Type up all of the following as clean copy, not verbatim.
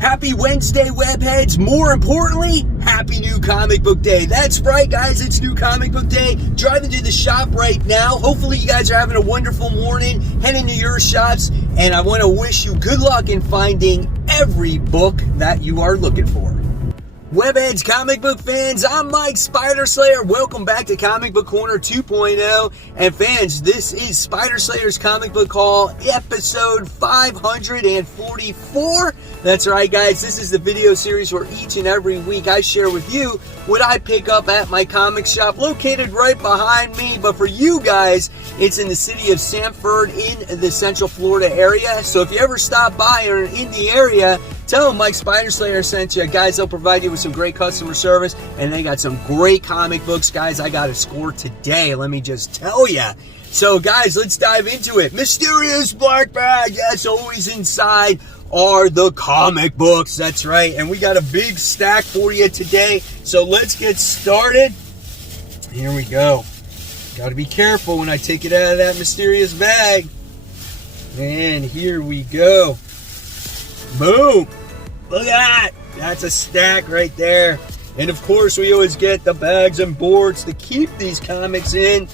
Happy Wednesday, webheads. More importantly, happy New Comic Book Day. That's right, guys. It's New Comic Book Day. Driving to the shop right now. Hopefully, you guys are having a wonderful morning, heading to your shops. And I want to wish you good luck in finding every book that you are looking for. Webheads, comic book fans, I'm Mike Spider Slayer. Welcome back to Comic Book Corner 2.0. And fans, this is Spider Slayer's Comic Book Haul, episode 544. That's right, guys. This is the video series where each and every week I share with you what I pick up at my comic shop located right behind me. But for you guys, it's in the city of Sanford in the Central Florida area. So if you ever stop by or in the area, tell them Mike Spider Slayer sent you. Guys, they'll provide you with some great customer service, and they got some great comic books. Guys, I got a score today, let me just tell you. So, guys, let's dive into it. Mysterious black bag. Yes, always inside are the comic books. That's right. And we got a big stack for you today. So let's get started. Here we go. Got to be careful when I take it out of that mysterious bag. And here we go. Boom. Look at that. That's a stack right there. And of course, we always get the bags and boards to keep these comics in.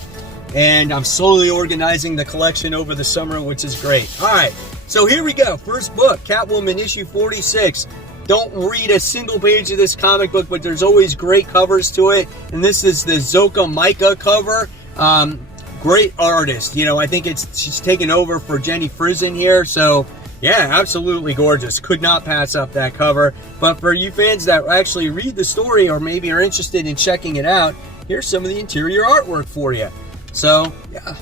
And I'm slowly organizing the collection over the summer, which is great. All right. So here we go. First book, Catwoman, issue 46. Don't read a single page of this comic book, but there's always great covers to it. And this is the Zoka Micah cover. Great artist. You know, I think she's taken over for Jenny Frison here. So, yeah, absolutely gorgeous. Could not pass up that cover. But for you fans that actually read the story or maybe are interested in checking it out, here's some of the interior artwork for you. So, yeah,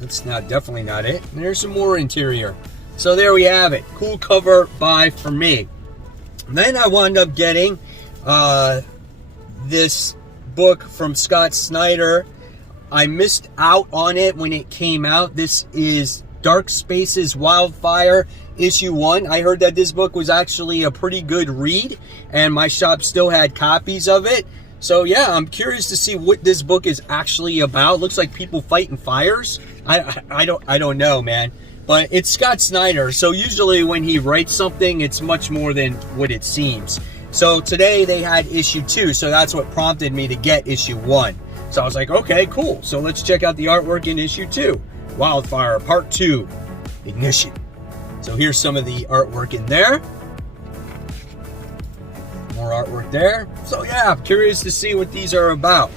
that's definitely not it. There's some more interior. So there we have it. Cool cover buy for me. Then I wound up getting this book from Scott Snyder. I missed out on it when it came out. This is Dark Spaces Wildfire issue 1. I heard that this book was actually a pretty good read, and my shop still had copies of it. So yeah, I'm curious to see what this book is actually about. Looks like people fighting fires. I don't know, man. But it's Scott Snyder, so usually when he writes something, it's much more than what it seems. So today they had issue 2, so that's what prompted me to get issue 1. So I was like, okay, cool. So let's check out the artwork in issue 2. Wildfire, part 2, Ignition. So here's some of the artwork in there. More artwork there. So yeah, I'm curious to see what these are about.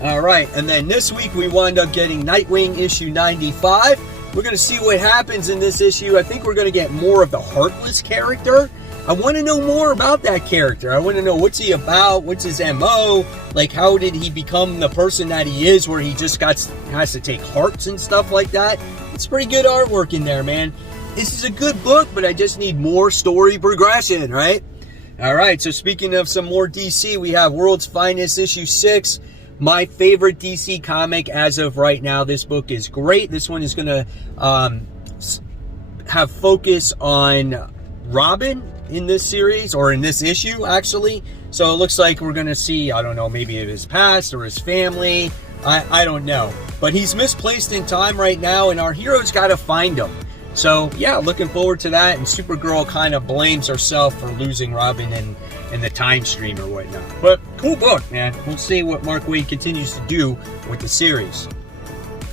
All right, and then this week we wound up getting Nightwing issue 95. We're going to see what happens in this issue. I think we're going to get more of the Heartless character. I want to know more about that character. I want to know what's he about, what's his MO, like how did he become the person that he is where he just has to take hearts and stuff like that. It's pretty good artwork in there, man. This is a good book, but I just need more story progression, right? All right, so speaking of some more DC, we have World's Finest issue 6. My favorite DC comic as of right now. This book is great. This one is going to have focus on Robin in this series, or in this issue, actually. So it looks like we're going to see, I don't know, maybe his past or his family. I don't know. But he's misplaced in time right now, and our hero's got to find him. So, yeah, looking forward to that. And Supergirl kind of blames herself for losing Robin in the time stream or whatnot. But cool book, man. We'll see what Mark Waid continues to do with the series.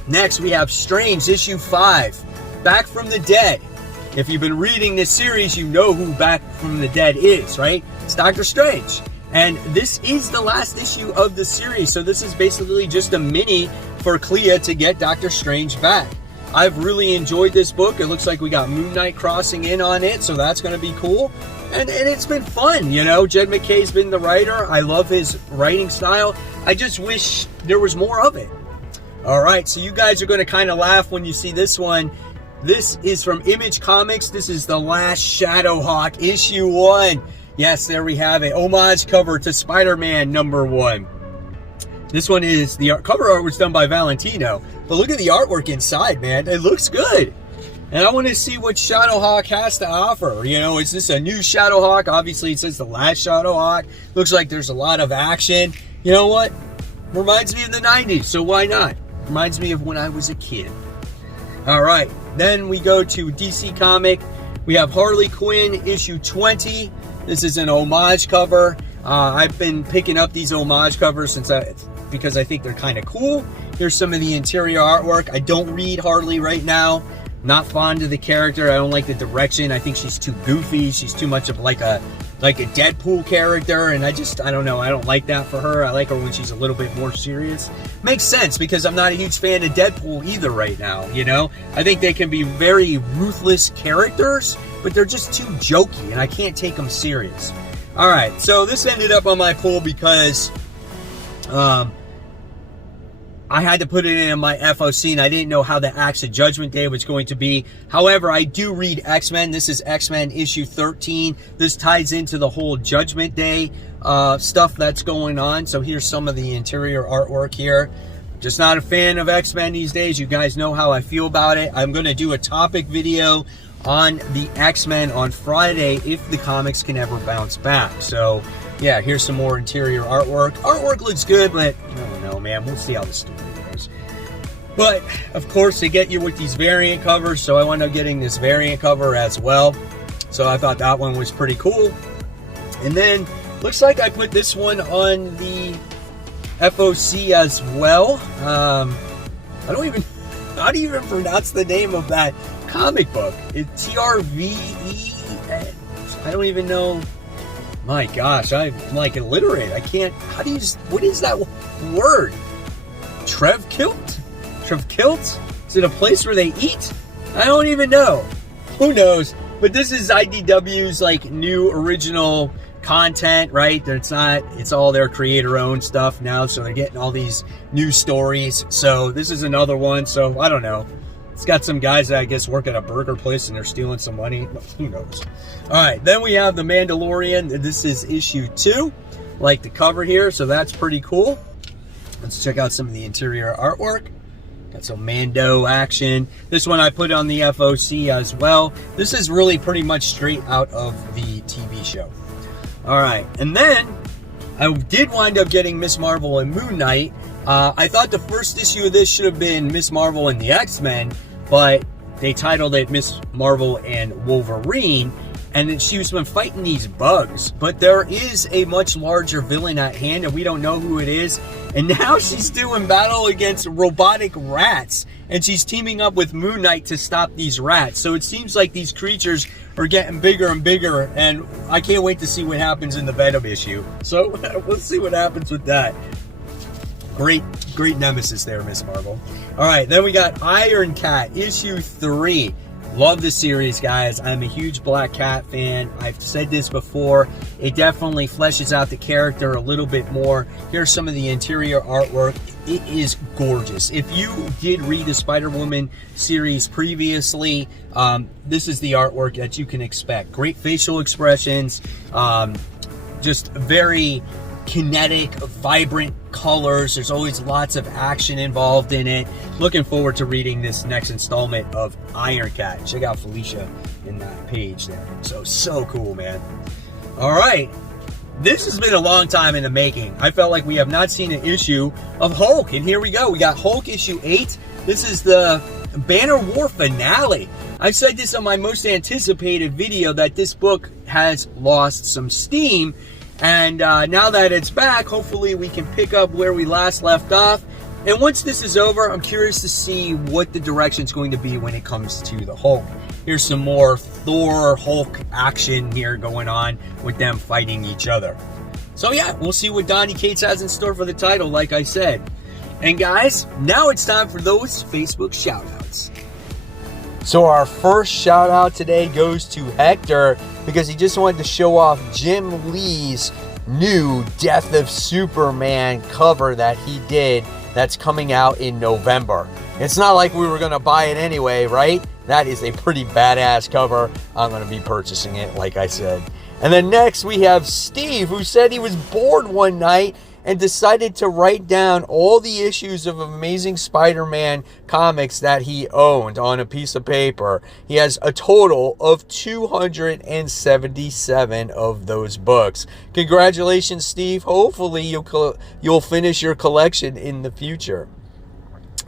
Next, we have Strange, issue 5. Back from the Dead. If you've been reading this series, you know who Back from the Dead is, right? It's Doctor Strange. And this is the last issue of the series. So this is basically just a mini for Clea to get Doctor Strange back. I've really enjoyed this book. It looks like we got Moon Knight crossing in on it, so that's going to be cool. And it's been fun, you know. Jed McKay's been the writer. I love his writing style. I just wish there was more of it. All right, so you guys are going to kind of laugh when you see this one. This is from Image Comics. This is The Last Shadowhawk, issue 1. Yes, there we have it. Homage cover to Spider-Man #1. This one is, the cover art was done by Valentino. But look at the artwork inside, man. It looks good. And I want to see what Shadowhawk has to offer. You know, is this a new Shadowhawk? Obviously, it says The Last Shadowhawk. Looks like there's a lot of action. You know what? Reminds me of the 90s, so why not? Reminds me of when I was a kid. All right. Then we go to DC Comic We have Harley Quinn issue 20. This is an homage cover. I've been picking up these homage covers because I think they're kind of cool. Here's some of the interior artwork. I don't read Harley right now. Not fond of the character. I don't like the direction. I think she's too goofy. She's too much of like a Deadpool character, and I don't know. I don't like that for her. I like her when she's a little bit more serious. Makes sense because I'm not a huge fan of Deadpool either right now, you know? I think they can be very ruthless characters, but they're just too jokey, and I can't take them serious. All right, so this ended up on my pull because I had to put it in my FOC, and I didn't know how the Acts of Judgment Day was going to be. However, I do read X-Men. This is X-Men issue 13. This ties into the whole Judgment Day stuff that's going on. So here's some of the interior artwork here. Just not a fan of X-Men these days. You guys know how I feel about it. I'm going to do a topic video on the X-Men on Friday if the comics can ever bounce back. So yeah, here's some more interior artwork. Artwork looks good, but I don't know, man. We'll see how the story goes. But of course, they get you with these variant covers, so I wound up getting this variant cover as well. So I thought that one was pretty cool. And then looks like I put this one on the FOC as well. How do you even pronounce the name of that comic book? It's TRVE. I don't even know. My gosh, I'm like illiterate. I can't. What is that word? Trevkilt? Trevkilt? Is it a place where they eat? I don't even know. Who knows? But this is IDW's like new original content, right? It's all their creator-owned stuff now, so they're getting all these new stories. So this is another one, so I don't know. It's got some guys that I guess work at a burger place and they're stealing some money. Who knows? All right, then we have The Mandalorian. This is issue 2. Like the cover here, so that's pretty cool. Let's check out some of the interior artwork. Got some Mando action. This one I put on the FOC as well. This is really pretty much straight out of the TV show. All right, and then I did wind up getting Miss Marvel and Moon Knight. I thought the first issue of this should have been Miss Marvel and the X-Men, but they titled it Miss Marvel and Wolverine, and she's been fighting these bugs. But there is a much larger villain at hand, and we don't know who it is. And now she's doing battle against robotic rats, and she's teaming up with Moon Knight to stop these rats. So it seems like these creatures are getting bigger and bigger, and I can't wait to see what happens in the Venom issue. So we'll see what happens with that. Great nemesis there, Miss Marvel. All right, then we got Iron Cat, issue 3. Love this series, guys. I'm a huge Black Cat fan. I've said this before. It definitely fleshes out the character a little bit more. Here's some of the interior artwork. It is gorgeous. If you did read the Spider-Woman series previously, this is the artwork that you can expect. Great facial expressions, just very kinetic, vibrant colors. There's always lots of action involved in it. Looking forward to reading this next installment of Iron Cat. Check out Felicia in that page there. So cool, man. All right. This has been a long time in the making. I felt like we have not seen an issue of Hulk, and here we go. We got Hulk issue 8. This is the Banner War finale. I said this on my most anticipated video that this book has lost some steam. And now that it's back, hopefully we can pick up where we last left off. And once this is over, I'm curious to see what the direction's going to be when it comes to the Hulk. Here's some more Thor Hulk action here going on with them fighting each other. So yeah, we'll see what Donny Cates has in store for the title, like I said. And guys, now it's time for those Facebook shoutouts. So our first shout out today goes to Hector because he just wanted to show off Jim Lee's new Death of Superman cover that he did that's coming out in November. It's not like we were going to buy it anyway, right? That is a pretty badass cover. I'm going to be purchasing it, like I said. And then next we have Steve, who said he was bored one night and decided to write down all the issues of Amazing Spider-Man comics that he owned on a piece of paper. He has a total of 277 of those books. Congratulations, Steve. Hopefully you'll finish your collection in the future.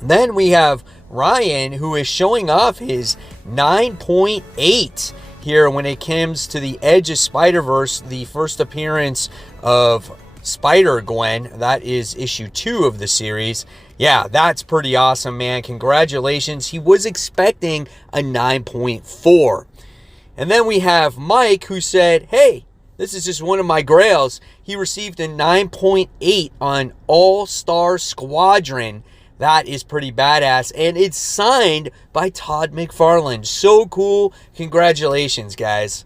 Then we have Ryan, who is showing off his 9.8. here when it comes to the Edge of Spider-Verse, the first appearance of Spider-Gwen. That is issue 2 of the series. Yeah, that's pretty awesome, man. Congratulations. He was expecting a 9.4. And then we have Mike, who said, hey, this is just one of my grails. He received a 9.8 on All-Star Squadron. That is pretty badass. And it's signed by Todd McFarlane. So cool. Congratulations, guys.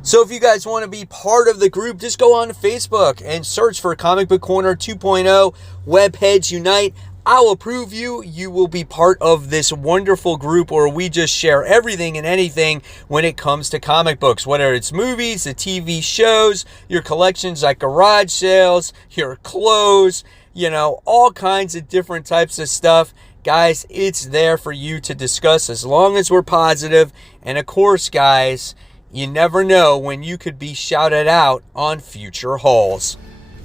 So if you guys want to be part of the group, just go on to Facebook and search for Comic Book Corner 2.0 Webheads Unite. I'll approve you. You will be part of this wonderful group where we just share everything and anything when it comes to comic books, whether it's movies, the TV shows, your collections like garage sales, your clothes, you know, all kinds of different types of stuff. Guys, it's there for you to discuss as long as we're positive. And of course, guys, you never know when you could be shouted out on future hauls.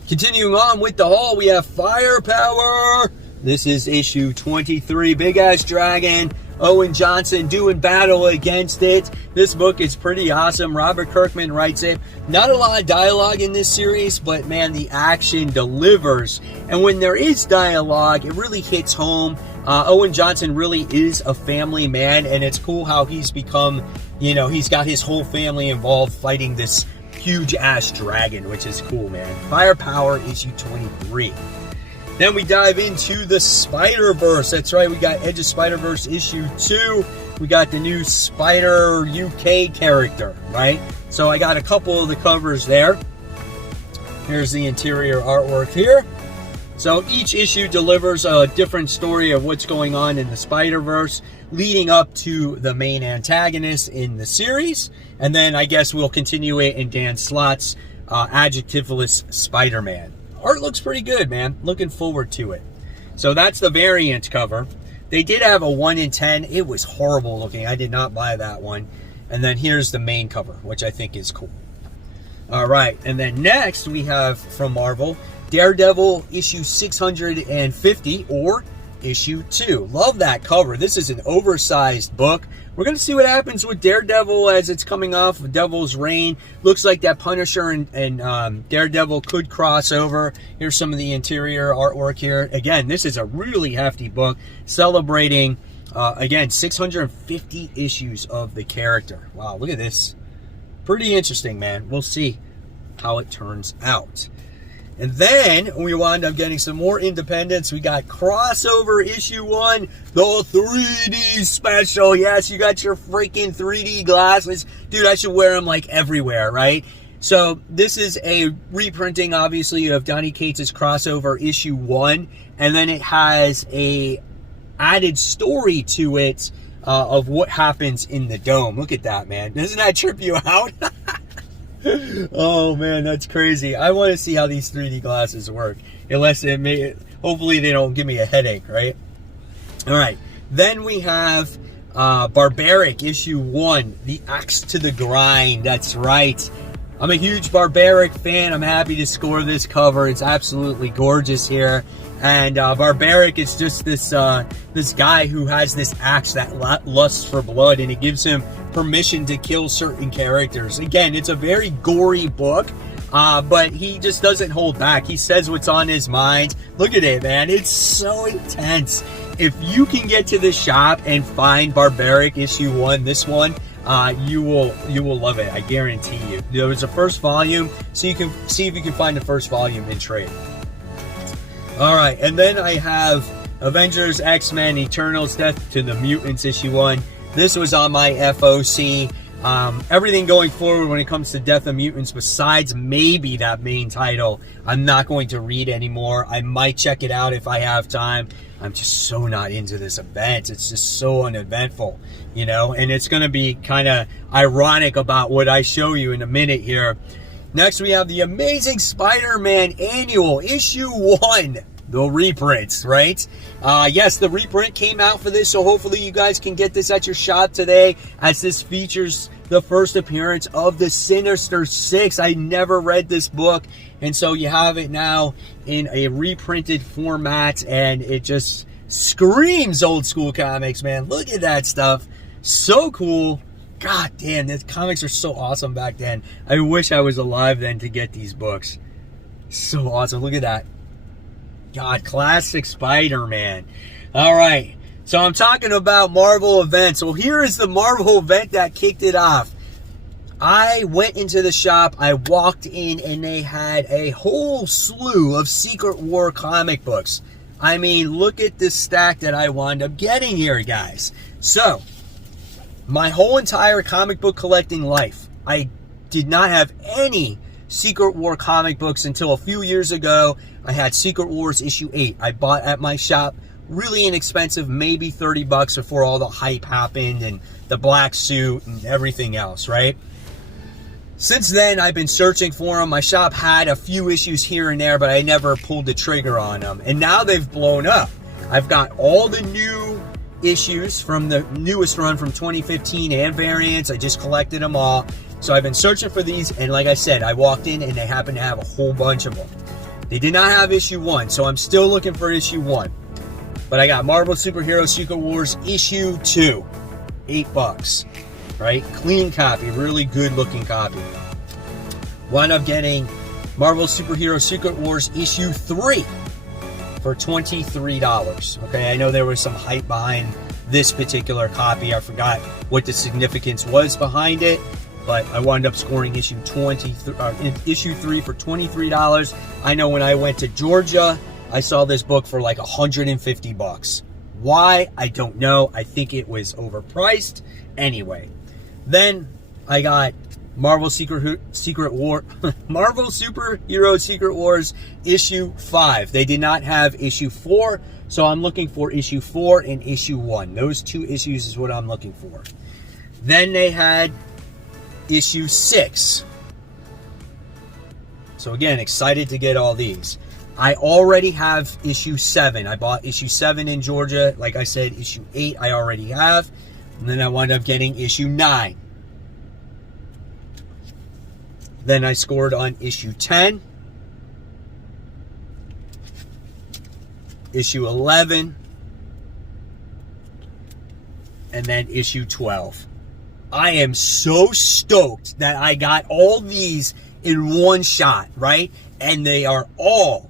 Continuing on with the haul, we have Firepower. This is issue 23. Big ass dragon. Owen Johnson doing battle against it. This book is pretty awesome. Robert Kirkman writes it. Not a lot of dialogue in this series, but man, the action delivers. And when there is dialogue, it really hits home. Owen Johnson really is a family man, and it's cool how he's become, you know, he's got his whole family involved fighting this huge ass dragon, which is cool, man. Firepower issue 23. Then we dive into the Spider-Verse. That's right, we got Edge of Spider-Verse issue 2. We got the new Spider UK character, right? So I got a couple of the covers there. Here's the interior artwork here. So each issue delivers a different story of what's going on in the Spider-Verse, leading up to the main antagonist in the series. And then I guess we'll continue it in Dan Slott's Adjectiveless Spider-Man. Art looks pretty good, man. Looking forward to it. So that's the variant cover. They did have a 1 in 10. It was horrible looking. I did not buy that one. And then here's the main cover, which I think is cool. All right. And then next we have from Marvel, Daredevil issue 650 or issue 2. Love that cover. This is an oversized book. We're going to see what happens with Daredevil as it's coming off of Devil's Reign. Looks like that Punisher and Daredevil could cross over. Here's some of the interior artwork here. Again, this is a really hefty book celebrating, again, 650 issues of the character. Wow, look at this. Pretty interesting, man. We'll see how it turns out. And then we wound up getting some more independents. We got Crossover issue 1, the 3D special. Yes, you got your freaking 3D glasses. Dude, I should wear them like everywhere, right? So this is a reprinting, obviously, of Donny Cates' Crossover issue 1. And then it has a added story to it of what happens in the dome. Look at that, man. Doesn't that trip you out? Oh man, that's crazy. I want to see how these 3D glasses work. Unless it may, hopefully they don't give me a headache, right? All right. Then we have Barbaric issue 1, The Axe to the Grind. That's right. I'm a huge Barbaric fan. I'm happy to score this cover. It's absolutely gorgeous here. And Barbaric is just this this guy who has this axe that lusts for blood, and it gives him permission to kill certain characters. Again, it's a very gory book, but he just doesn't hold back. He says what's on his mind. Look at it, man. It's so intense. If you can get to the shop and find Barbaric issue 1, this one, you will love it. I guarantee you. There was a first volume, so you can see if you can find the first volume in trade. All right, and then I have Avengers, X-Men, Eternals, Death to the Mutants issue 1. This was on my FOC. Everything going forward when it comes to Death of Mutants, besides maybe that main title, I'm not going to read anymore. I might check it out if I have time. I'm just so not into this event. It's just so uneventful, you know? And it's going to be kind of ironic about what I show you in a minute here. Next, we have the Amazing Spider-Man Annual, issue 1. The reprints, right? Yes, the reprint came out for this, so hopefully you guys can get this at your shop today, as this features the first appearance of the Sinister Six. I never read this book, and so you have it now in a reprinted format, and it just screams old school comics, man. Look at that stuff. So cool. God damn, the comics are so awesome back then. I wish I was alive then to get these books. So awesome. Look at that. God, classic Spider-Man. All right. So I'm talking about Marvel events. So here is the Marvel event that kicked it off. I went into the shop, I walked in, and they had a whole slew of Secret War comic books. I mean, look at this stack that I wound up getting here, guys. So, my whole entire comic book collecting life, I did not have any Secret War comic books until a few years ago. I had Secret Wars issue 8. I bought at my shop, really inexpensive, maybe 30 bucks before all the hype happened and the black suit and everything else, right? Since then, I've been searching for them. My shop had a few issues here and there, but I never pulled the trigger on them. And now they've blown up. I've got all the new issues from the newest run from 2015 and variants. I just collected them all. So I've been searching for these, and like I said, I walked in and they happen to have a whole bunch of them. They did not have issue 1, so I'm still looking for issue 1. But I got Marvel Superhero Secret Wars issue 2. $8. Right? Clean copy, really good looking copy. Wound up getting Marvel Superhero Secret Wars issue 3 for $23. Okay, I know there was some hype behind this particular copy. I forgot what the significance was behind it, but I wound up scoring issue 3 for $23. I know when I went to Georgia, I saw this book for like $150. Why? I don't know. I think it was overpriced. Anyway. Then I got Marvel Superhero Secret Wars issue 5. They did not have issue 4, so I'm looking for issue 4 and issue 1. Those 2 issues is what I'm looking for. Then they had issue 6. So again, excited to get all these. I already have issue 7. I bought issue 7 in Georgia. Like I said, issue 8 I already have. And then I wound up getting issue 9. Then I scored on issue 10. Issue 11. And then issue 12. I am so stoked that I got all these in one shot, right? And they are all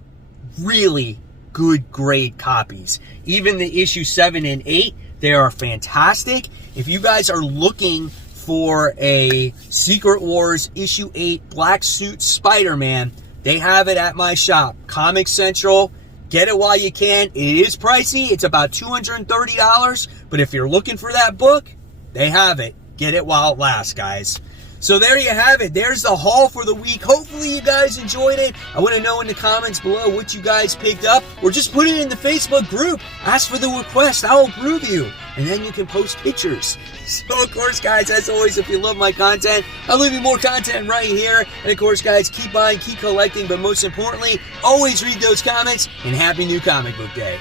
really good grade copies. Even the issue 7 and 8, they are fantastic. If you guys are looking for a Secret Wars issue 8 black suit Spider-Man, they have it at my shop, Comic Central. Get it while you can. It is pricey. It's about $230, but if you're looking for that book, they have it. Get it while it lasts, guys. So there you have it. There's the haul for the week. Hopefully you guys enjoyed it. I want to know in the comments below what you guys picked up, or just put it in the Facebook group. Ask for the request. I'll approve you. And then you can post pictures. So, of course, guys, as always, if you love my content, I'll leave you more content right here. And, of course, guys, keep buying, keep collecting, but most importantly, always read those comments, and happy new comic book day.